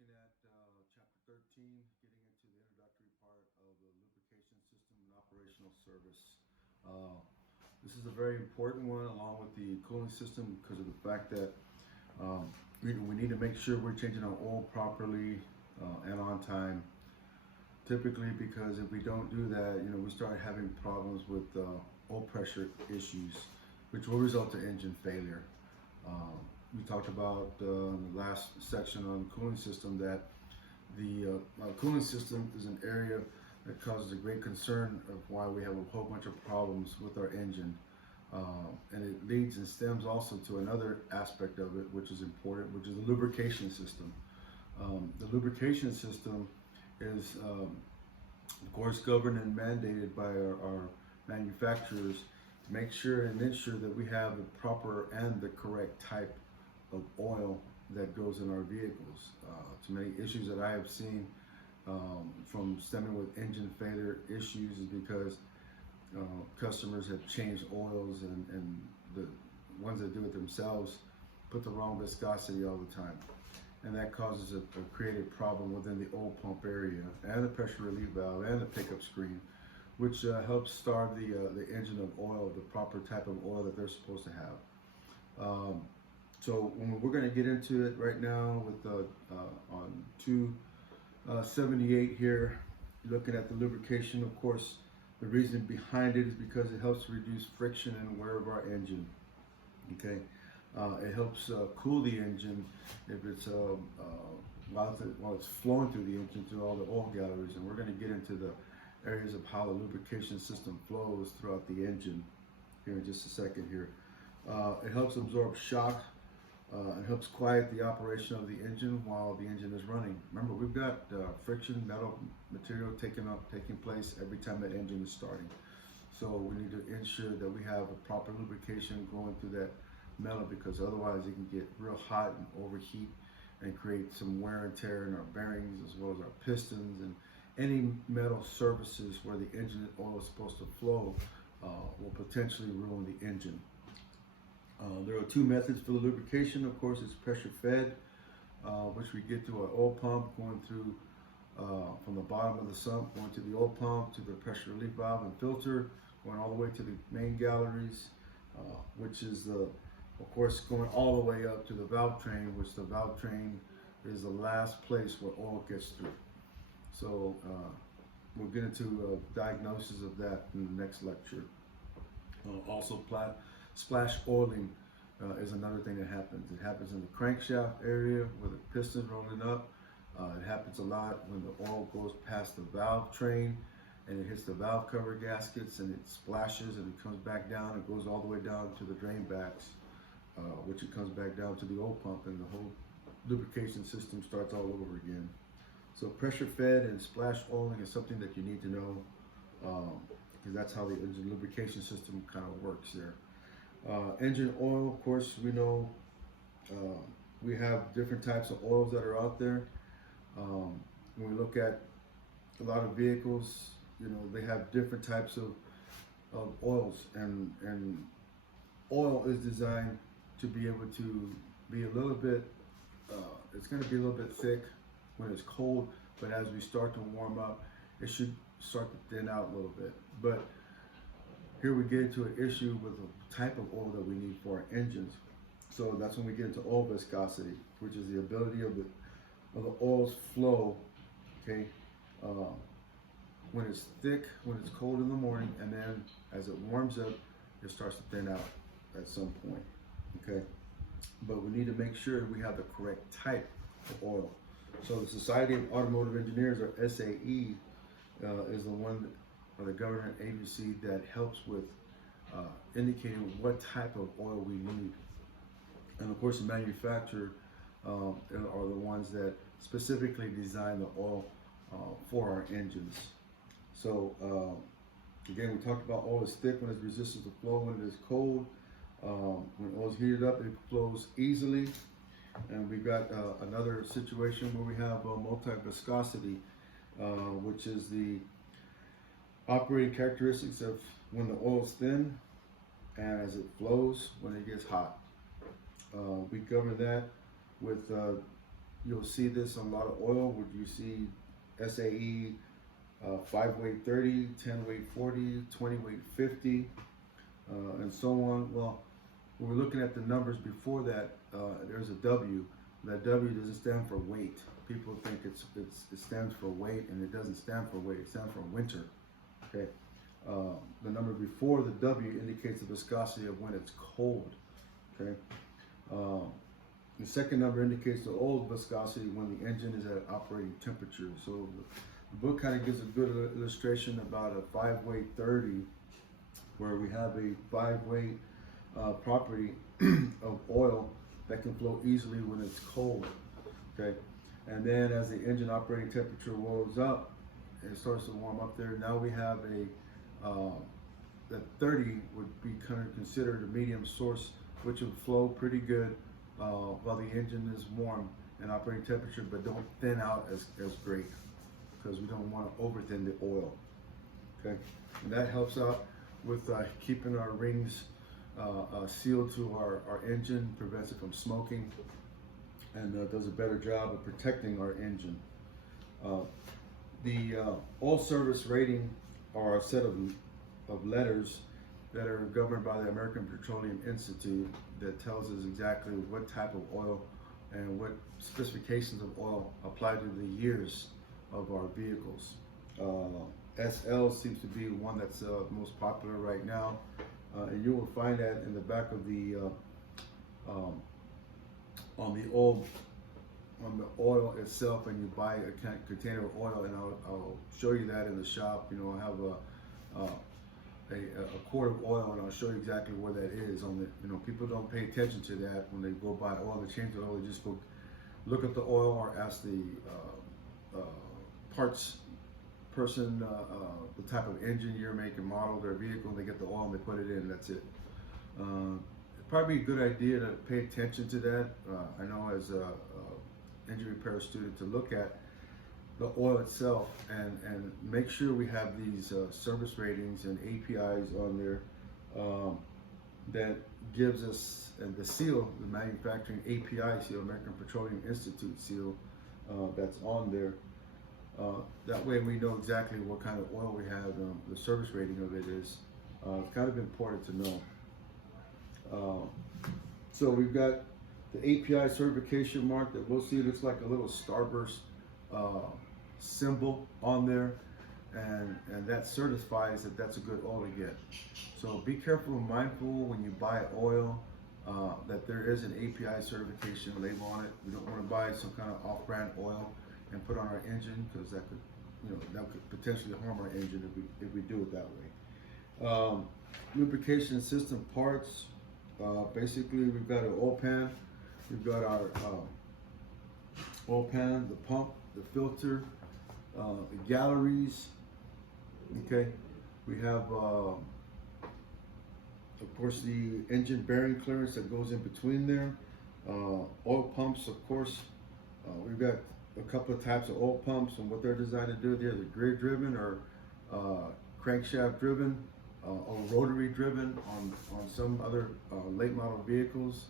looking at chapter 13, getting into the introductory part of the lubrication system and operational service. Uh, this is a very important one along with the cooling system because of the fact that we need to make sure we're changing our oil properly and on time. Typically, because if we don't do that, we start having problems with oil pressure issues, which will result in engine failure. We talked about in the last section on the cooling system that the cooling system is an area that causes a great concern of why we have a whole bunch of problems with our engine. And it leads and stems also to another aspect of it, which is important, which is the lubrication system. The lubrication system is, of course, governed and mandated by our manufacturers to make sure and ensure that we have the proper and the correct type of oil that goes in our vehicles. Too many issues that I have seen from stemming with engine failure issues is because customers have changed oils and the ones that do it themselves put the wrong viscosity all the time. And that causes a creative problem within the oil pump area and the pressure relief valve and the pickup screen, which helps starve the engine of oil, the proper type of oil that they're supposed to have. So we're going to get into it right now with on 278 here, looking at the lubrication. Of course, the reason behind it is because it helps reduce friction and wear of our engine. Okay, it helps cool the engine if it's while it's flowing through the engine through all the oil galleries, and we're going to get into the areas of how the lubrication system flows throughout the engine here in just a second here. It helps absorb shock. It helps quiet the operation of the engine while the engine is running. Remember, we've got friction, metal material taking place every time that engine is starting. So we need to ensure that we have a proper lubrication going through that metal, because otherwise it can get real hot and overheat and create some wear and tear in our bearings as well as our pistons, and any metal surfaces where the engine oil is supposed to flow will potentially ruin the engine. There are two methods for the lubrication. Of course, it's pressure fed, which we get through our oil pump, going through from the bottom of the sump, going to the oil pump, to the pressure relief valve and filter, going all the way to the main galleries, which is of course, going all the way up to the valve train, which the valve train is the last place where oil gets through. So we'll get into a diagnosis of that in the next lecture. Also, splash oiling is another thing that happens. It happens in the crankshaft area where the piston's rolling up. It happens a lot when the oil goes past the valve train and it hits the valve cover gaskets and it splashes and it comes back down. It goes all the way down to the drain backs, which it comes back down to the oil pump, and the whole lubrication system starts all over again. So pressure fed and splash oiling is something that you need to know, because that's how the engine lubrication system kind of works there. Engine oil, of course, we know we have different types of oils that are out there. When we look at a lot of vehicles, they have different types of oils, and oil is designed to be able to be a little bit, it's going to be a little bit thick when it's cold, but as we start to warm up, it should start to thin out a little bit. But here we get into an issue with the type of oil that we need for our engines. So that's when we get into oil viscosity, which is the ability of the oil's flow, okay, when it's thick, when it's cold in the morning, and then as it warms up, it starts to thin out at some point, okay? But we need to make sure we have the correct type of oil. So the Society of Automotive Engineers, or SAE, is the one, or the government agency that helps with indicating what type of oil we need. And of course, the manufacturer are the ones that specifically design the oil for our engines. So again, we talked about oil is thick when it's resistant to flow, when it is cold. When oil is heated up, it flows easily. And we've got another situation where we have multi-viscosity, which is the operating characteristics of when the oil is thin and as it flows when it gets hot. We cover that with you'll see this on a lot of oil where you see SAE 5 weight 30, 10 weight 40, 20 weight 50, and so on. Well, when we're looking at the numbers before that, there's a W. That W doesn't stand for weight. People think it stands for weight, and it doesn't stand for weight. It stands for winter. Okay. The number before the W indicates the viscosity of when it's cold. Okay. The second number indicates the oil viscosity when the engine is at operating temperature. So the book kind of gives a good illustration about a 5 weight 30, where we have a 5 weight property of oil that can flow easily when it's cold. Okay. And then as the engine operating temperature rolls up and starts to warm up there, now we have that 30 would be kind of considered a medium source, which would flow pretty good while the engine is warm and operating temperature, but don't thin out as great, because we don't want to over thin the oil. Okay, and that helps out with keeping our rings sealed to our engine, prevents it from smoking, and does a better job of protecting our engine. The oil service rating are a set of letters that are governed by the American Petroleum Institute that tells us exactly what type of oil and what specifications of oil apply to the years of our vehicles. SL seems to be one that's most popular right now, and you will find that in the back of the on the oil itself, and you buy a container of oil, and I'll show you that in the shop. You know, I have a quart of oil, and I'll show you exactly where that is on the. You know, people don't pay attention to that when they go buy oil. They change the oil. They just go look up the oil or ask the parts person the type of engine, year, make, and model of their vehicle, and they get the oil and they put it in. That's it. It'd probably be a good idea to pay attention to that. I know as a engine repair student to look at the oil itself and make sure we have these service ratings and APIs on there that gives us the seal, the manufacturing API seal, American Petroleum Institute seal, that's on there. That way we know exactly what kind of oil we have, the service rating of it is. It's kind of important to know. So we've got the API certification mark that we'll see. It looks like a little starburst symbol on there, and that certifies that that's a good oil to get. So be careful and mindful when you buy oil that there is an API certification label on it. We don't want to buy some kind of off-brand oil and put on our engine, because that could, that could potentially harm our engine if we do it that way. Lubrication system parts. Basically, we've got an oil pan. We've got our oil pan, the pump, the filter, the galleries. Okay, we have, of course, the engine bearing clearance that goes in between there. Oil pumps, of course. We've got a couple of types of oil pumps, and what they're designed to do. They're grid driven or crankshaft driven, or rotary driven on some other late model vehicles.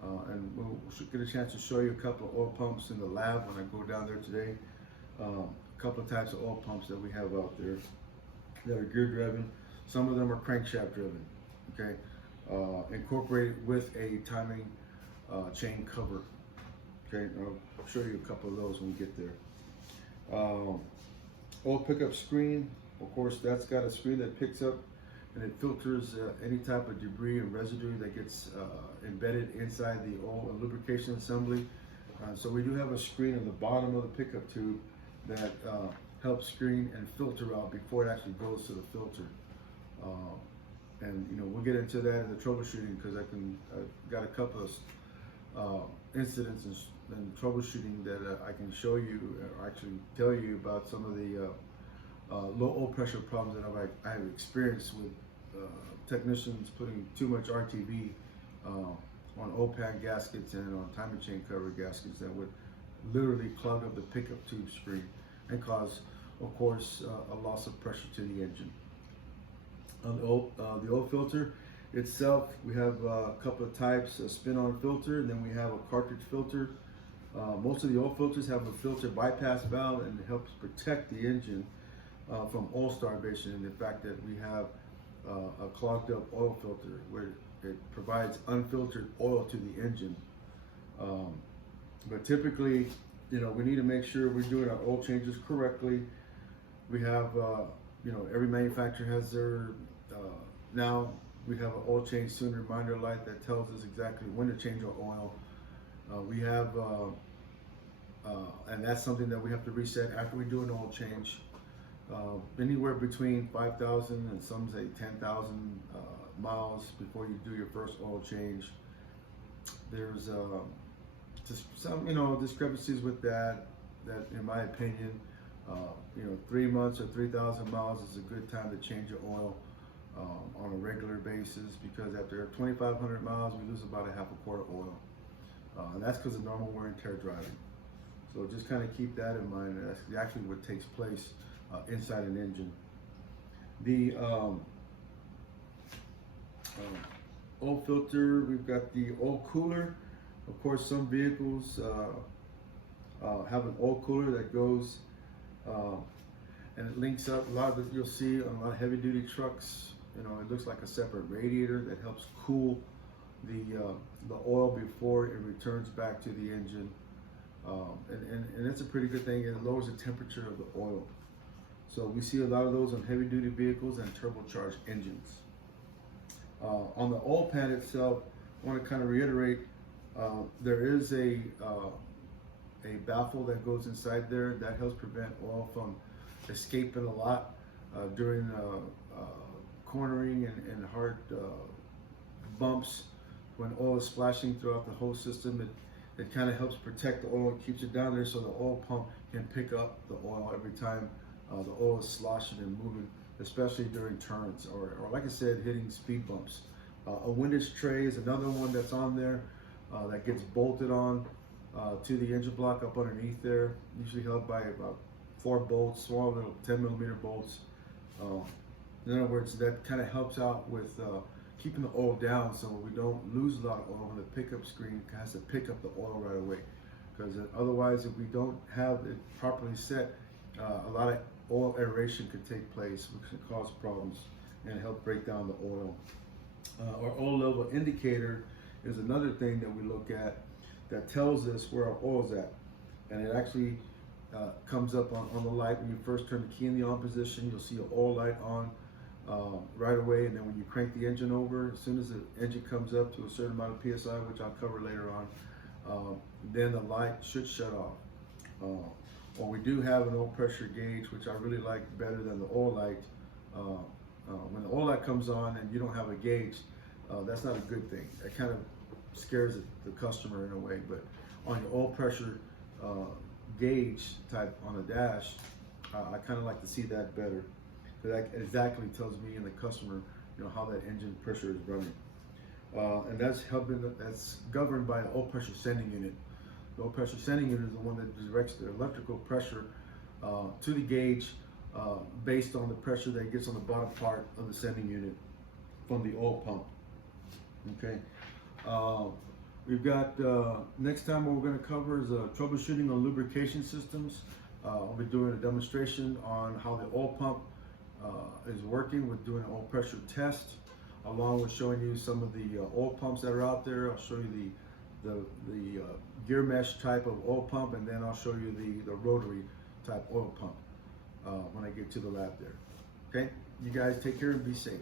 And we'll get a chance to show you a couple of oil pumps in the lab when I go down there today. A couple of types of oil pumps that we have out there that are gear driven. Some of them are crankshaft driven. Okay, incorporated with a timing chain cover. Okay, I'll show you a couple of those when we get there. Oil pickup screen, of course, that's got a screen that picks up and it filters any type of debris and residue that gets embedded inside the oil and lubrication assembly. So we do have a screen in the bottom of the pickup tube that helps screen and filter out before it actually goes to the filter. And we'll get into that in the troubleshooting, because I've got a couple of incidents and troubleshooting that I can show you, or actually tell you about some of the low oil pressure problems that I have experienced with technicians putting too much RTV on oil pan gaskets and on timing chain cover gaskets that would literally clog up the pickup tube screen and cause, of course, a loss of pressure to the engine. The oil filter itself, we have a couple of types: a spin-on filter, and then we have a cartridge filter. Most of the oil filters have a filter bypass valve, and it helps protect the engine from oil starvation, and the fact that we have a clogged up oil filter where it provides unfiltered oil to the engine. But typically, we need to make sure we're doing our oil changes correctly. We have, every manufacturer has their, now we have an oil change soon reminder light that tells us exactly when to change our oil. We have, and that's something that we have to reset after we do an oil change. Anywhere between 5,000 and some say 10,000 miles before you do your first oil change. There's just some, discrepancies with that in my opinion, 3 months or 3,000 miles is a good time to change your oil on a regular basis, because after 2,500 miles, we lose about a half a quart of oil. And that's because of normal wear and tear driving. So just kind of keep that in mind. That's actually what takes place inside an engine. The oil filter, we've got the oil cooler. Of course, some vehicles have an oil cooler that goes and it links up. A lot of it you'll see on a lot of heavy duty trucks. It looks like a separate radiator that helps cool the oil before it returns back to the engine. And it's a pretty good thing. It lowers the temperature of the oil. So we see a lot of those on heavy duty vehicles and turbocharged engines. On the oil pan itself, I want to kind of reiterate, there is a baffle that goes inside there that helps prevent oil from escaping a lot during cornering and hard bumps. When oil is splashing throughout the whole system, it kind of helps protect the oil and keeps it down there so the oil pump can pick up the oil every time the oil is sloshing and moving, especially during turns or like I said, hitting speed bumps. A windage tray is another one that's on there that gets bolted on to the engine block up underneath there, usually held by about 4 bolts, small little 10mm bolts. In other words, that kind of helps out with keeping the oil down so we don't lose a lot of oil when the pickup screen has to pick up the oil right away. Because otherwise, if we don't have it properly set, a lot of oil aeration could take place, which can cause problems and help break down the oil. Our oil level indicator is another thing that we look at that tells us where our oil's at. And it actually comes up on the light when you first turn the key in the on position. You'll see an oil light on right away, and then when you crank the engine over, as soon as the engine comes up to a certain amount of PSI, which I'll cover later on, then the light should shut off. Or we do have an oil pressure gauge, which I really like better than the oil light. When the oil light comes on and you don't have a gauge, that's not a good thing. It kind of scares the customer in a way, but on your oil pressure gauge type on the dash, I kind of like to see that better. That exactly tells me and the customer, how that engine pressure is running, and that's governed by the oil pressure sending unit. The oil pressure sending unit is the one that directs the electrical pressure to the gauge based on the pressure that gets on the bottom part of the sending unit from the oil pump. Okay. We've got next time what we're going to cover is troubleshooting on lubrication systems. I'll be doing a demonstration on how the oil pump is working with doing an oil pressure test, along with showing you some of the oil pumps that are out there. I'll show you the gear mesh type of oil pump, and then I'll show you the rotary type oil pump when I get to the lab there. Okay, you guys take care and be safe.